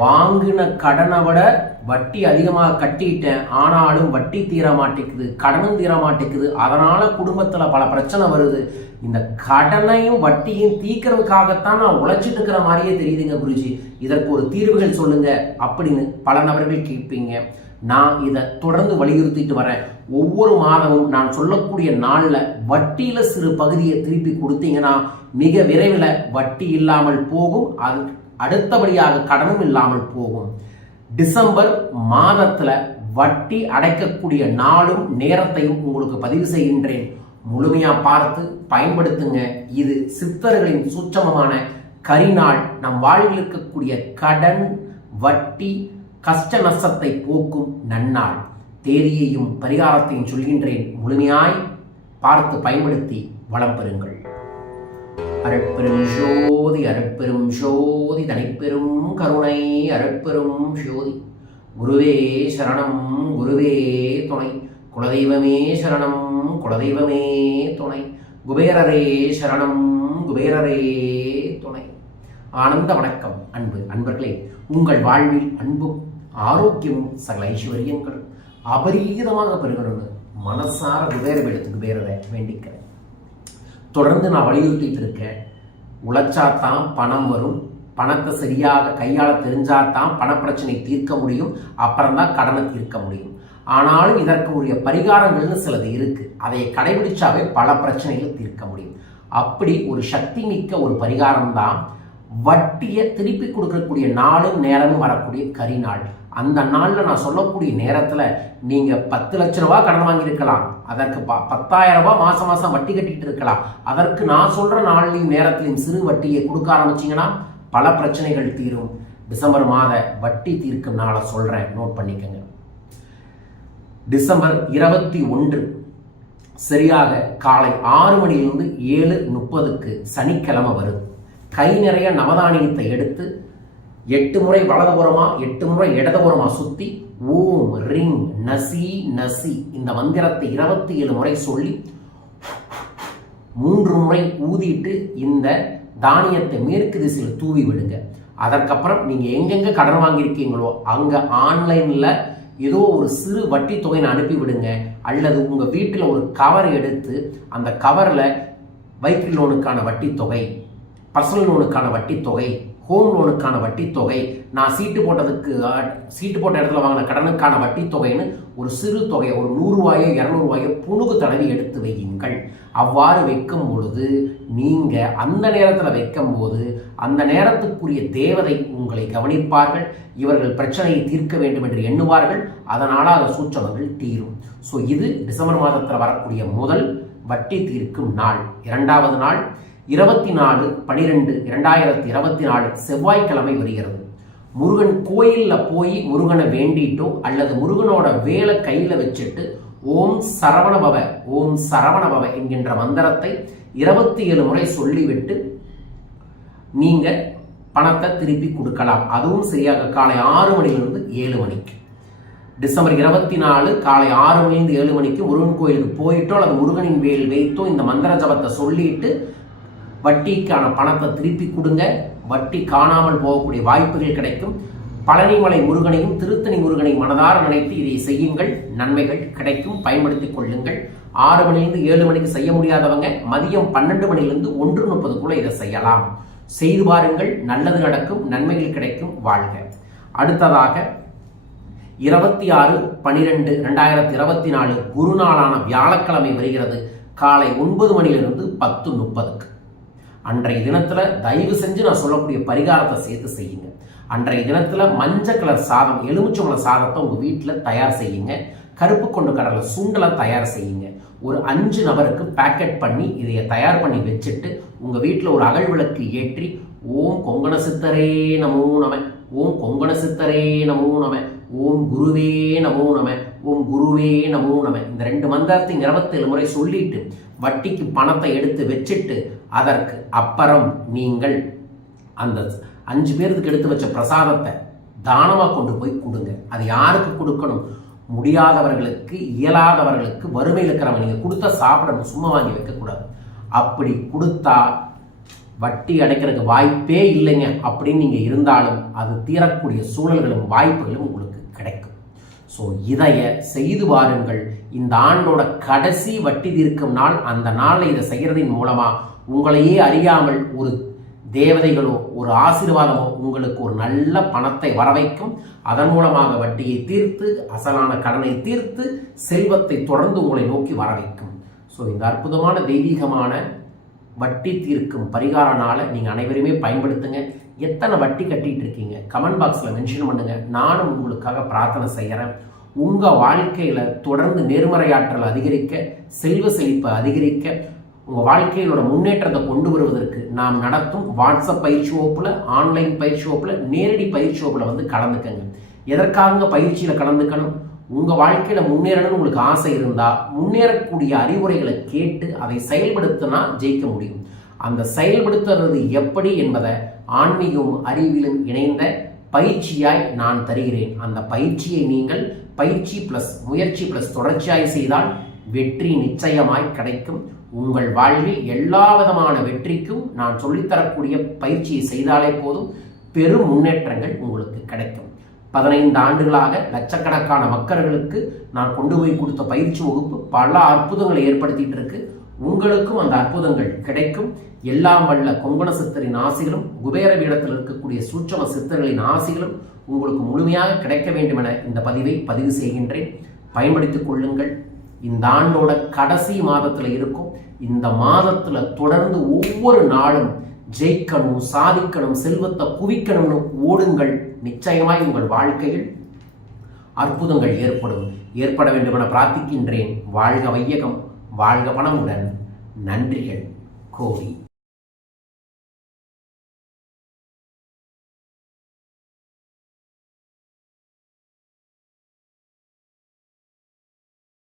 வாங்கின கடனை விட வட்டி அதிகமாக கட்டிட்டேன். ஆனாலும் வட்டி தீர மாட்டேங்குது கடனும் தீர மாட்டேங்குது. அதனால குடும்பத்தில் பல பிரச்சனை வருது. இந்த கடனையும் வட்டியும் தீக்கிறதுக்காகத்தான் நான் உழைச்சிட்டு இருக்கிற மாதிரியே தெரியுதுங்க குருஜி. இதற்கு ஒரு தீர்வுகள் சொல்லுங்க அப்படின்னு பல நபர்கள் கேட்பீங்க. நான் இதை தொடர்ந்து வலியுறுத்திட்டு வரேன். ஒவ்வொரு மாதமும் நான் சொல்லக்கூடிய நாளில் வட்டியில் சிறு பகுதியை திருப்பி கொடுத்தீங்கன்னா மிக விரைவில் வட்டி இல்லாமல் போகும். அது அடுத்தபடியாக கடனும் இல்லாமல் போகும். டிசம்பர் மாதத்தில் வட்டி அடைக்கக்கூடிய நாளும் நேரத்தையும் உங்களுக்கு பதிவு செய்கின்றேன். முழுமையாக பார்த்து பயன்படுத்துங்க. இது சித்தர்களின் சூட்சமமான கரிநாள். நம் வாழ்வில் இருக்கக்கூடிய கடன் வட்டி கஷ்ட நஷ்டத்தை போக்கும் நன்னாள். தேதியையும் பரிகாரத்தையும் சொல்கின்றேன். முழுமையாய் பார்த்து பயன்படுத்தி வளம் பெறுங்கள். அருட்பெரும் ஜோதி அருட்பெரும் ஜோதி தனிப்பெரும் கருணை அருட்பெரும் ஜோதி. குருவே சரணம் குருவே துணை. குலதெய்வமே சரணம் குலதெய்வமே துணை. குபேரரே சரணம் குபேரரே துணை. ஆனந்த வணக்கம் அன்பு அன்பர்களே. உங்கள் வாழ்வில் அன்பும் ஆரோக்கியமும் சகல ஐஸ்வர்யங்களும் அபரீதமாக பெறுகிறோன்னு மனசார குபேர எடுத்து குபேரரை வேண்டிக்கிறேன். தொடர்ந்து நான் வலியுறுத்திட்டு இருக்கேன். உழைச்சாதான் பணம் வரும். பணத்தை சரியாக கையாள தெரிஞ்சாதான் பணப்பிரச்சனை தீர்க்க முடியும். அப்புறம்தான் கடனை தீர்க்க முடியும். ஆனாலும் இதற்கு உரிய பரிகாரங்கள்னு சிலது இருக்கு. அதை கடைபிடிச்சாவே பல பிரச்சனைகள் தீர்க்க முடியும். அப்படி ஒரு சக்தி மிக்க ஒரு பரிகாரம் தான் வட்டியை திருப்பி கொடுக்கக்கூடிய நாளும் நேரமும் வரக்கூடிய கரிநாள். அந்த நாளில் நான் சொல்லக்கூடிய நேரத்தில் நீங்கள் பத்து லட்ச ரூபா கடன் வாங்கியிருக்கலாம். அதற்கு ப பத்தாயிரம் ரூபா மாதம் மாதம் வட்டி கட்டிகிட்டு இருக்கலாம். அதற்கு நான் சொல்கிற நாள்லையும் நேரத்திலையும் சிறு வட்டியை கொடுக்க ஆரம்பிச்சிங்கன்னா பல பிரச்சனைகள் தீரும். டிசம்பர் மாத வட்டி தீர்க்கும் நாளை சொல்கிறேன் நோட் பண்ணிக்கோங்க. டிசம்பர் இருபத்தி ஒன்று. சரியாக காலை ஆறு மணியிலிருந்து ஏழு முப்பதுக்கு சனிக்கிழமை வருது கை நிறைய நவதானியத்தை எடுத்து எட்டு முறை வலதுபுறமா எட்டு முறை இடதுபுறமா சுத்தி ஓம் ரிங் நசி நசி. இந்த மந்திரத்தை இருபத்தி ஏழு முறை சொல்லி மூன்று முறை ஊதிட்டு இந்த தானியத்தை மேற்கு திசையில் தூவி விடுங்க. அதற்கப்புறம் நீங்கள் எங்கெங்கே கடன் வாங்கியிருக்கீங்களோ அங்கே ஆன்லைனில் ஏதோ ஒரு சிறு வட்டி தொகையை அனுப்பி விடுங்க. அல்லது உங்கள் வீட்டில் ஒரு கவர் எடுத்து அந்த கவரில் பைக் லோனுக்கான வட்டி தொகை பர்சனல் லோனுக்கான வட்டி தொகை ஹோம் லோனுக்கான வட்டி தொகை நான் சீட்டு போட்டதுக்கு சீட்டு போட்ட இடத்துல வாங்கின கடனுக்கான வட்டி தொகைன்னு ஒரு சிறு தொகை ஒரு நூறுரூவாயோ இரநூறுவாயோ புணுகு தடவி எடுத்து வையுங்கள். அவ்வாறு வைக்கும் பொழுது நீங்கள் அந்த நேரத்தில் வைக்கும் போது அந்த நேரத்துக்குரிய தேவதை உங்களை கவனிப்பார்கள். இவர்கள் பிரச்சனையை தீர்க்க வேண்டும் என்று எண்ணுவார்கள். அதனால் அந்த சூட்சமங்கள் தீரும். ஸோ இது டிசம்பர் மாதத்தில் வரக்கூடிய முதல் வட்டி தீர்க்கும் நாள். இரண்டாவது நாள் இருபத்தி நாலு பனிரெண்டு இரண்டாயிரத்தி இருபத்தி நாலு செவ்வாய்க்கிழமை வருகிறது. முருகன் கோயிலில் போய் முருகனை வேண்டிட்டோ அல்லது முருகனோட வேலை கையில் வச்சுட்டு ஓம் சரவணபவ ஓம் சரவணபவ என்கின்ற மந்திரத்தை இருபத்தி ஏழு முறை சொல்லிவிட்டு நீங்கள் பணத்தை திருப்பி கொடுக்கலாம். அதுவும் சரியாக காலை ஆறு மணிலிருந்து ஏழு மணிக்கு. டிசம்பர் இருபத்தி நாலு காலை ஆறு மணிலிருந்து ஏழு மணிக்கு முருகன் கோயிலுக்கு போயிட்டோ அல்லது முருகனின் வேல் வைத்தோ இந்த மந்திர ஜபத்தை சொல்லிட்டு வட்டிக்கான பணத்தை திருப்பி கொடுங்க. வட்டி காணாமல் போகக்கூடிய வாய்ப்புகள் கிடைக்கும். பழனிமலை முருகனையும் திருத்தணி முருகனை மனதார நினைத்து இதை செய்யுங்கள். நன்மைகள் கிடைக்கும். பயன்படுத்திக் கொள்ளுங்கள். ஆறு மணிலிருந்து ஏழு மணிக்கு செய்ய முடியாதவங்க மதியம் பன்னெண்டு மணிலிருந்து ஒன்று முப்பதுக்குள்ள இதை செய்யலாம். செய்து பாருங்கள். நல்லது நடக்கும். நன்மைகள் கிடைக்கும். வாழ்க. அடுத்ததாக இருபத்தி ஆறு பனிரெண்டு ரெண்டாயிரத்தி இருபத்தி நாலு குருநாளான வியாழக்கிழமை வருகிறது. காலை ஒன்பது மணியிலிருந்து பத்து முப்பதுக்கு. அன்றைய தினத்துல தயவு செஞ்சு நான் சொல்லக்கூடிய பரிகாரத்தை சேர்த்து செய்யுங்க. அன்றைய தினத்துல மஞ்சள் கலர் சாதம் எலுமிச்சம்பழ சாதத்தை உங்க வீட்டில் தயார் செய்யுங்க. கருப்பு கொண்டு கடலை சுண்டலை தயார் செய்யுங்க. ஒரு அஞ்சு நபருக்கு பேக்கெட் பண்ணி இதை தயார் பண்ணி வச்சுட்டு உங்க வீட்டில் ஒரு அகல் விளக்கு ஏற்றி ஓம் கொங்கண சித்தரே நமோ நம ஓம் கொங்கண சித்தரே நமோ நம ஓம் குருவே நமோ நம ஓம் குருவே நமோ நம. இந்த ரெண்டு மந்திரத்தையும் இருபத்தேழு முறை சொல்லிட்டு வட்டிக்கு பணத்தை எடுத்து வச்சுட்டு அதற்கு அப்புறம் நீங்கள் அந்த அஞ்சு பேருக்கு எடுத்து வச்ச பிரசாதத்தை தானமாக கொண்டு போய் கொடுங்க. அது யாருக்கு கொடுக்கணும்? முடியாதவர்களுக்கு இயலாதவர்களுக்கு வறுமையில் இருக்கிறவங்க. நீங்கள் கொடுத்தா சாப்பிடணும் சும்மா வாங்கி வைக்கக்கூடாது. அப்படி கொடுத்தா வட்டி அடைக்கிறதுக்கு வாய்ப்பே இல்லைங்க. அப்படின்னு நீங்கள் இருந்தாலும் அது தீரக்கூடிய சூழல்களும் வாய்ப்புகளும் உங்களுக்கு கிடைக்கும். ஸோ இதைய செய்து பாருங்கள் இந்த ஆண்டோட கடைசி வட்டி தீர்க்கும் நாள் அந்த நாளில் இதை செய்கிறதின் மூலமாக உங்களையே அறியாமல் ஒரு தேவதைகளோ ஒரு ஆசீர்வாதமோ உங்களுக்கு ஒரு நல்ல பணத்தை வரவைக்கும். அதன் மூலமாக வட்டியை தீர்த்து அசலான கடனை தீர்த்து செல்வத்தை தொடர்ந்து உங்களை நோக்கி வர வைக்கும் ஸோ இந்த அற்புதமான தெய்வீகமான வட்டி தீர்க்கும் பரிகார நாளை நீங்கள் அனைவருமே பயன்படுத்துங்க. எத்தனை வட்டி கட்டிகிட்டு இருக்கீங்க கமெண்ட் பாக்ஸில் மென்ஷன் பண்ணுங்கள் நானும் உங்களுக்காக பிரார்த்தனை செய்கிறேன் உங்கள் வாழ்க்கையில் தொடர்ந்து நேர்மறையாற்றல் அதிகரிக்க செல்வ செழிப்பை அதிகரிக்க உங்கள் வாழ்க்கையிலோட முன்னேற்றத்தை கொண்டு வருவதற்கு நாம் நடத்தும் வாட்ஸ்அப் பயிற்சி வகுப்பில் ஆன்லைன் பயிற்சி வகுப்பில் நேரடி பயிற்சி வகுப்பில் வந்து கலந்துக்கங்க. எதற்காக பயிற்சியில் கலந்துக்கணும்? உங்கள் வாழ்க்கையில் முன்னேறணும்னு உங்களுக்கு ஆசை இருந்தால் முன்னேறக்கூடிய அறிவுரைகளை கேட்டு அதை செயல்படுத்தினா ஜெயிக்க முடியும். அந்த செயல்படுத்துறது எப்படி என்பதை ஆன்மீகமும் அறிவிலும் இணைந்த பயிற்சியாய் நான் தருகிறேன். அந்த பயிற்சியை நீங்கள் பயிற்சி பிளஸ் முயற்சி பிளஸ் தொடர்ச்சியாய் செய்தால் வெற்றி நிச்சயமாய் கிடைக்கும். உங்கள் வாழ்வில் எல்லா விதமான வெற்றிக்கும் நான் சொல்லித்தரக்கூடிய பயிற்சியை செய்தாலே போதும் பெரும் முன்னேற்றங்கள் உங்களுக்கு கிடைக்கும். பதினைந்து ஆண்டுகளாக லட்சக்கணக்கான மக்களுக்கு நான் கொண்டு போய் கொடுத்த பயிற்சி வகுப்பு பல அற்புதங்களை ஏற்படுத்திட்டு இருக்கு. உங்களுக்கும் அந்த அற்புதங்கள் கிடைக்கும். எல்லாம் வல்ல கொங்கண சித்தரின் ஆசைகளும் குபேர பீடத்தில் இருக்கக்கூடிய சூட்சம சித்தர்களின் ஆசைகளும் உங்களுக்கு முழுமையாக கிடைக்க வேண்டும் என இந்த பதிவை பதிவு செய்கின்றேன். பயன்படுத்திக் கொள்ளுங்கள். இந்த ஆண்டோட கடைசி மாதத்தில் இருக்கும். இந்த மாதத்தில் தொடர்ந்து ஒவ்வொரு நாளும் ஜெயிக்கணும் சாதிக்கணும் செல்வத்தை குவிக்கணும்னு ஓடுங்கள். நிச்சயமாய் உங்கள் வாழ்க்கையில் அற்புதங்கள் ஏற்படும். ஏற்பட வேண்டும் என பிரார்த்திக்கின்றேன். வாழ்க வையகம். வாழ்க பணமுடன் நன்றிகள். கோரி